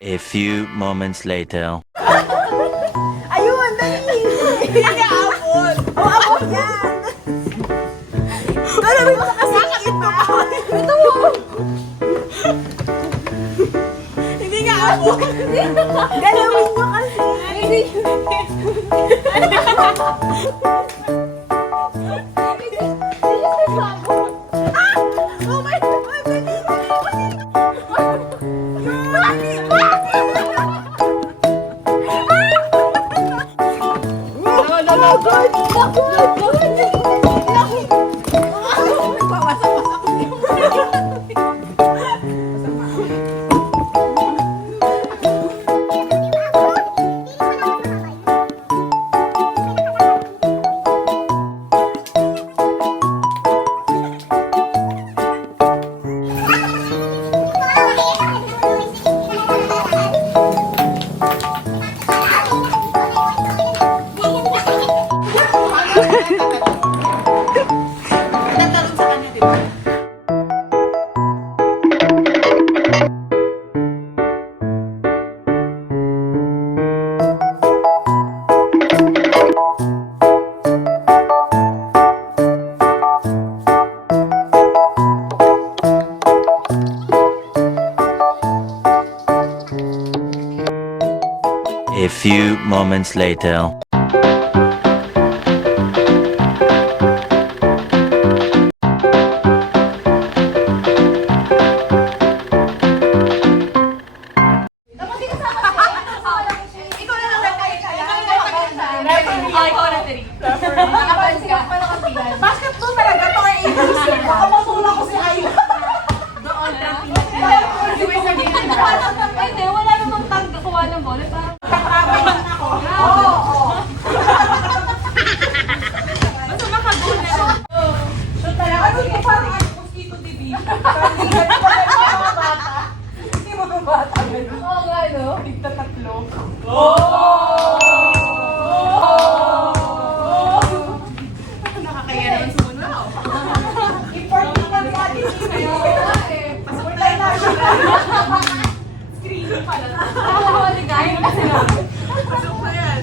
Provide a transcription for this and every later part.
A few moments later. Ayun, dali! Hindi niya abot! O, abot yan! Galawin mo kasi ito! Ito mo! Hindi nga abot! Galawin mo kasi! Hindi oh my God! A few moments later. Basketball talaga, mga 80s. Baka matulak ko si Ayo. Doon, Hindi, wala namang kuha ng bola. takrabay lang ako. Oo. Basta makagol na lang. So talaga, ano yung parang mosquito TV? Hindi mo mga bata. Hindi mo mga bata. Oo nga, no? Tigtatatlo. Nakakaya naman sa mundo. Important na ni Ate Sisi. Pasulay na siya. Screen pala. Nakakawaligayin na sila. Pasok na yan.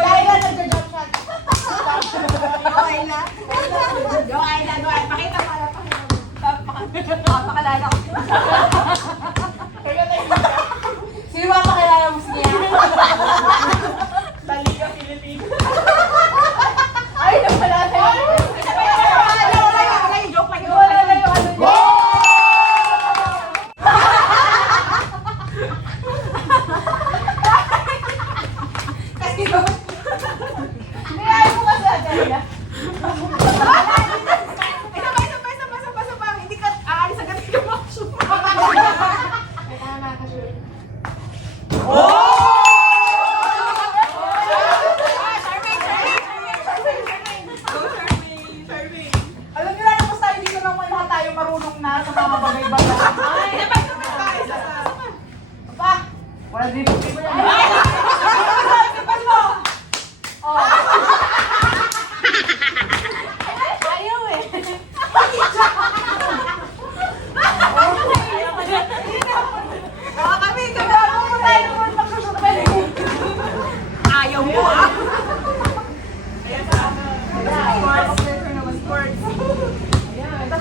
Laila, nagja-jump shot. Go, Ayla. Go, Ayla. Go, Ayla. Pakita mo. Pakalala ko. Sino ba pakilala mo siya? Taliga, Philippines. Ay, napalala yun. Wala yung joke lang. Wala yung ano yun. Kasi ko. Niyaya mo kasi agad. Isa pa. Hindi ka aalis agad yung action. Alam niyo na naman tayo dito naman lahat tayo marunong na sa mga bagay-bagay. Ay, pa! Wala dito. Ayun!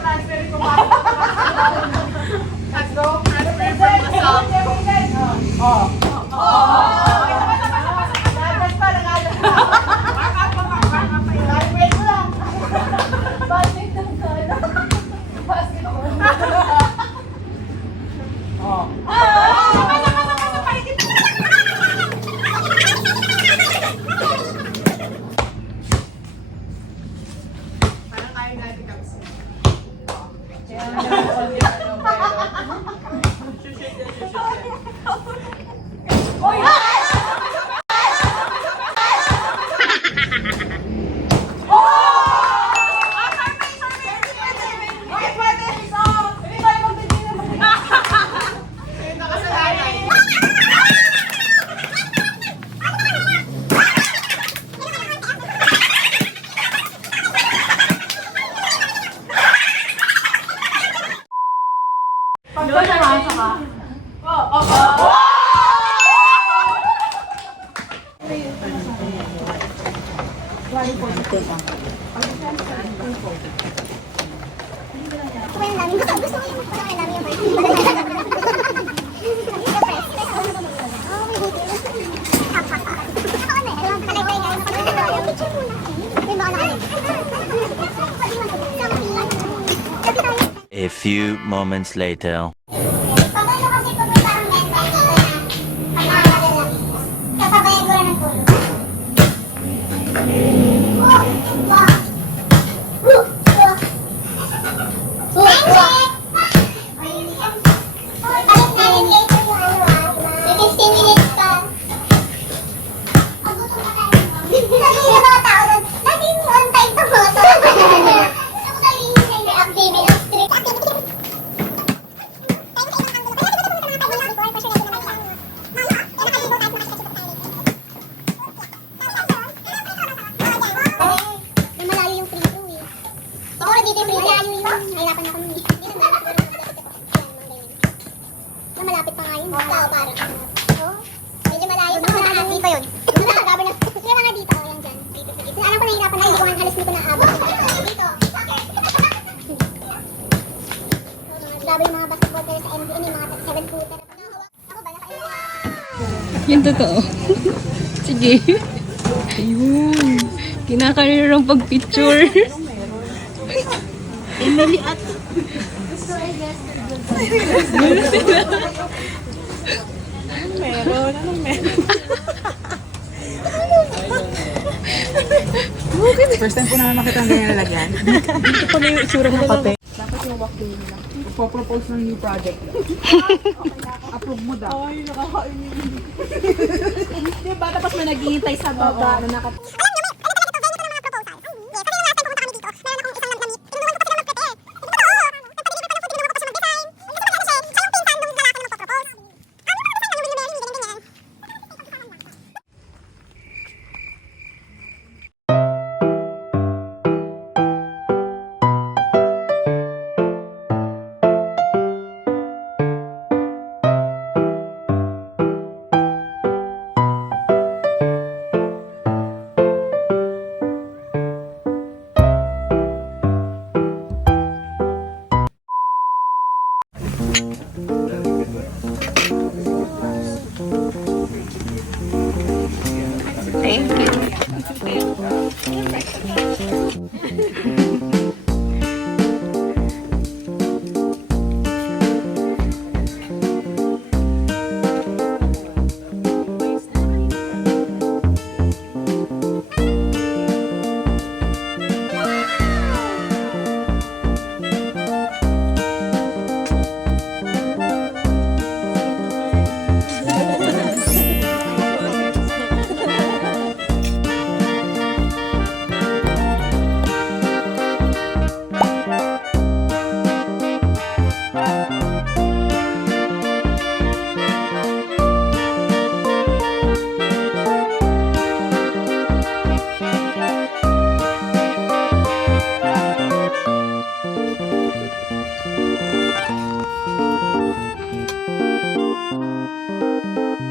transfer ko pa. Let's go. Transfer from assault. Oh. Nagalas pa, nagalas pa. Back up pa yun. Wait mo lang. Basket ng kala. Basketball. Oh. Parang kaya natin kasi. Kumain namin. Gusto ko yung kumain namin yung birthday. Oh, may birthday. Ako na eh. Kalagay nga yung picture muna. May mga A few moments later. Pagano kasi pupunta ang benta, pag-aaral lang. Kasabayan ko lang ng tulog. Oh, wow. Balik namin later yung ano may 15 minutes pa. Ang gutom na tayo. Sabi yung mga tao doon, laging on time to mo. So, ako talagang hindi activity of strict activity. May malayo yung free throw eh. Siguro dito yung free throw. Nahirapan na kami. Na malapit pa nga yun. Oo, parang. Oo. Medyo malayo. Dito yun. Grabe na. Kaya mga dito. Ayan dyan. Alam ko nahihirapan na. Hindi ko nga halos dito na abot. Dito. Grabe yung mga basketball player sa NBA. Yung mga 7-footer. Ako ba? Yung totoo. Sige. Ayun. Kinakarira ng pag-picture. Emily at... First time po naman makita ang ganyan lalagyan. Dito po na yung itsura ng kape. Dapat yung walk-in na. Magpo-propose ng new project. Approve mo daw. Ay, nakakainis. Diba? Tapos may naghihintay sa baba na naka...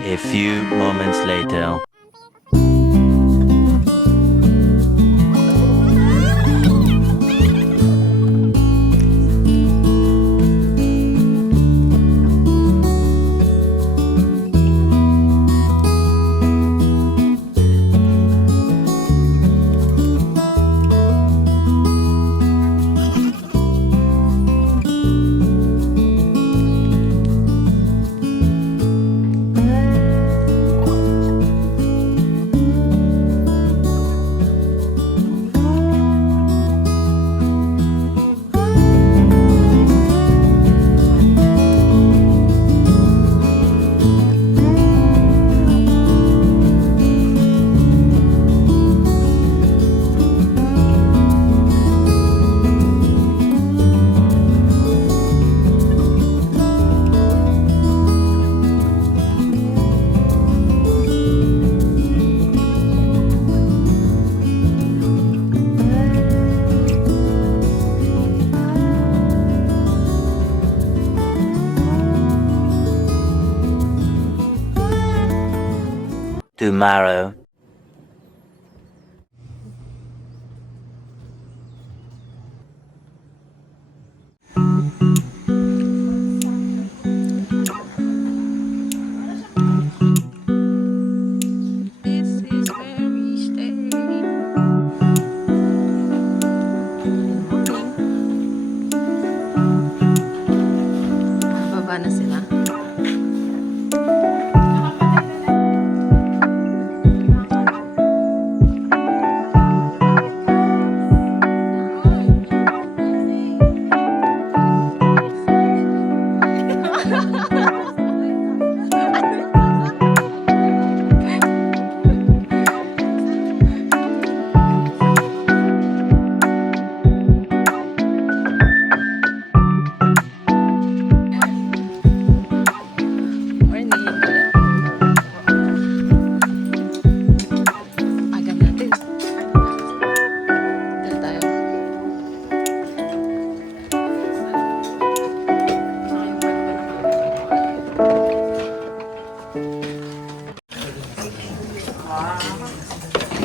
A few moments later. tomorrow. This is where we stay. Baba na sila. Aga natin. Dito tayo.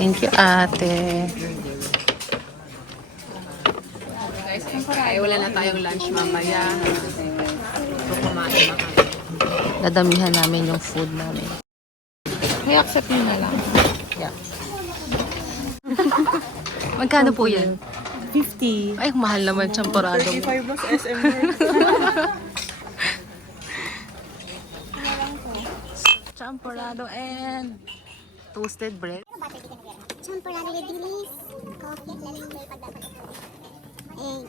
Thank you, ate. Guys, wala na tayong lunch mamaya. So, kumain na kami. Dadamihan namin yung food namin. May accept nyo na lang. Yeah. Magkano po yan? 50. Ay, mahal naman champorado. 35 mas SM. Champorado and toasted bread. Champorado with dilis. Coffee at lalang may pagdapat. Egg.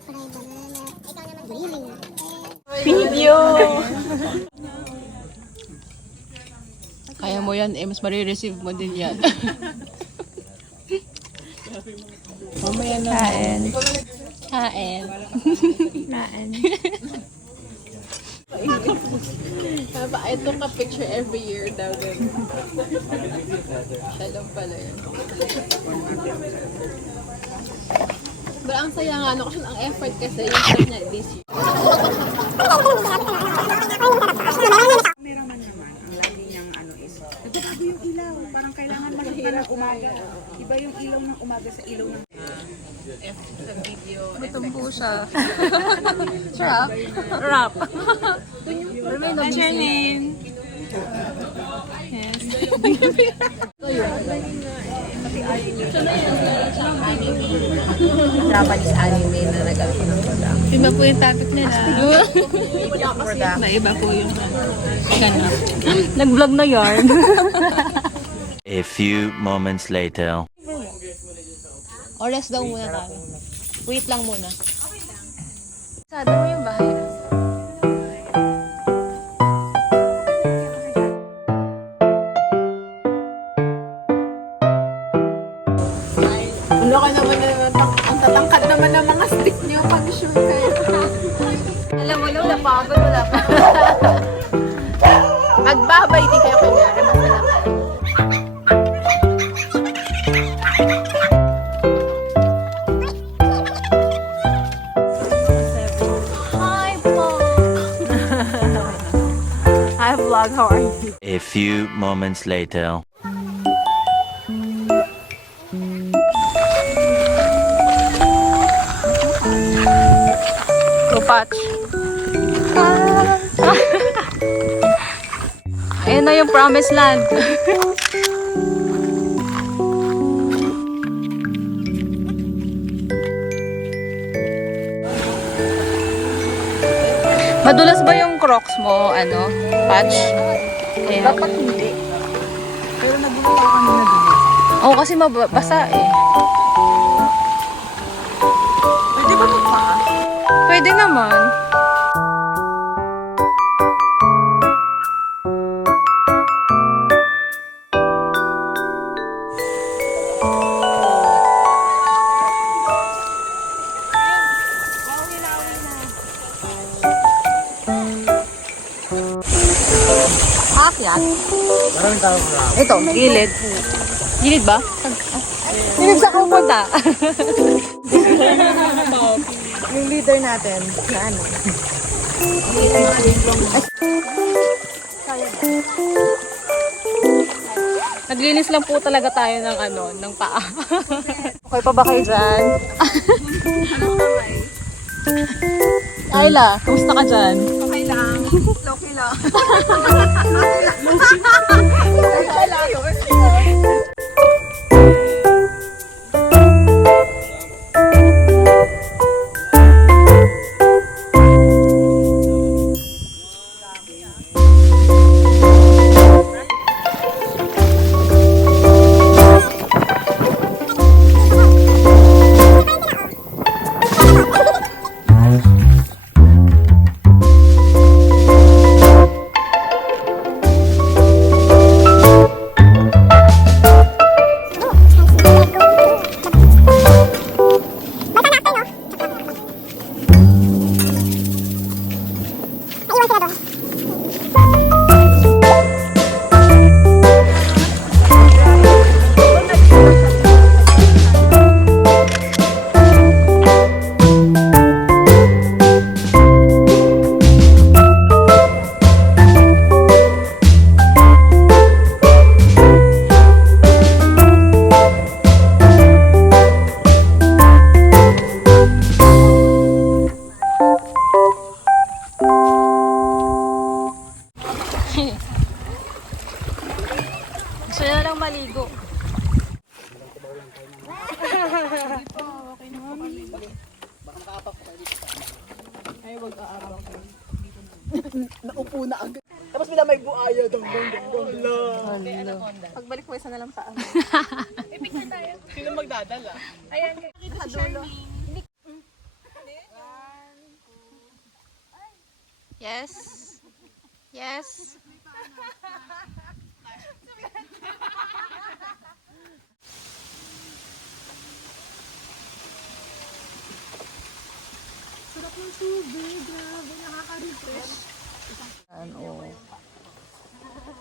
Fried banana. Ikaw naman grilling. Video! Kaya mo yan, mas marireceive mo din yan. Mamaya na. Kain. Kain. Naan. I took a picture every year daw din. Siya lang pala yun. Pero ang saya nga, ano kasi ang effort kasi yung trip niya this year. Cameraman naman, ang lagi niyang ano is, nagbabago yung ilaw. Parang kailangan makita ng umaga. Iba yung ilaw ng umaga sa ilaw ng... Sa video. Gutom po siya. Trap. Rap. What's your name? Yes. Japanese anime na nag-alpo ng product. Iba po yung topic nila. Product. Na iba po yung ganap. Nag-vlog na yarn. A few moments later. O rest daw muna tayo. Wait lang muna. Sado mo yung bahay. Ano ka naman ang tatangkad naman ng mga stick niyo pag sure kayo. Alam mo lang, napagod. Wala pa. Magbabay din kayo kunyari. Masarap. Hi, vlog. Hi, vlog. How are you? A few moments later. Patch. Ayun na yung promised land. Madulas ba yung Crocs mo, ano, Patch? Ayan. Dapat hindi. Pero nagulat ako kanina dun. Oo, kasi mabasa eh. Pwede ba magpaa? Pwede naman. Aakyat. Ito, gilid. Gilid ba? Gilid sa pupunta. Yung leader natin, na ano? Naglinis lang po talaga tayo ng ng paa. Okay pa ba kayo dyan? Ayla, kamusta ka dyan? Okay lang. Loki lang. Gusto na lang maligo. Naupo na agad. Tapos bila may buaya. Dong. Pagbalik ko, isa na lang paa. Sino magdadala? Yes. Yes.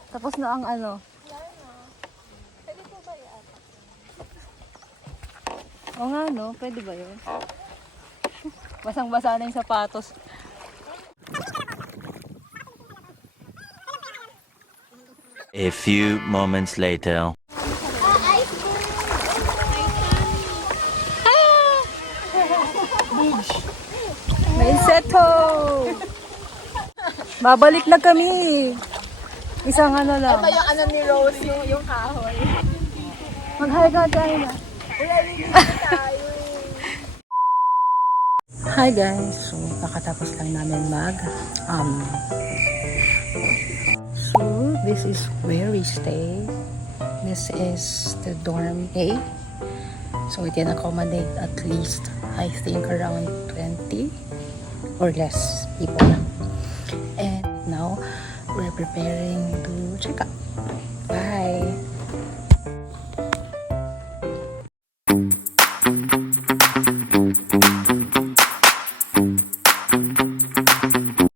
Tapos na ang O nga no, pwede ba yun? Basang-basa na yung sapatos. A few moments later. May seto! Babalik na kami. Isang lang. Ito yung ni Rose, yung kahoy. Mag-hi ka tayo na. Hi guys. So, kakatapos lang namin So, this is where we stay. This is the dorm A. So, it can accommodate at least, I think, around 20 or less people. And now, we're preparing to check out. Bye!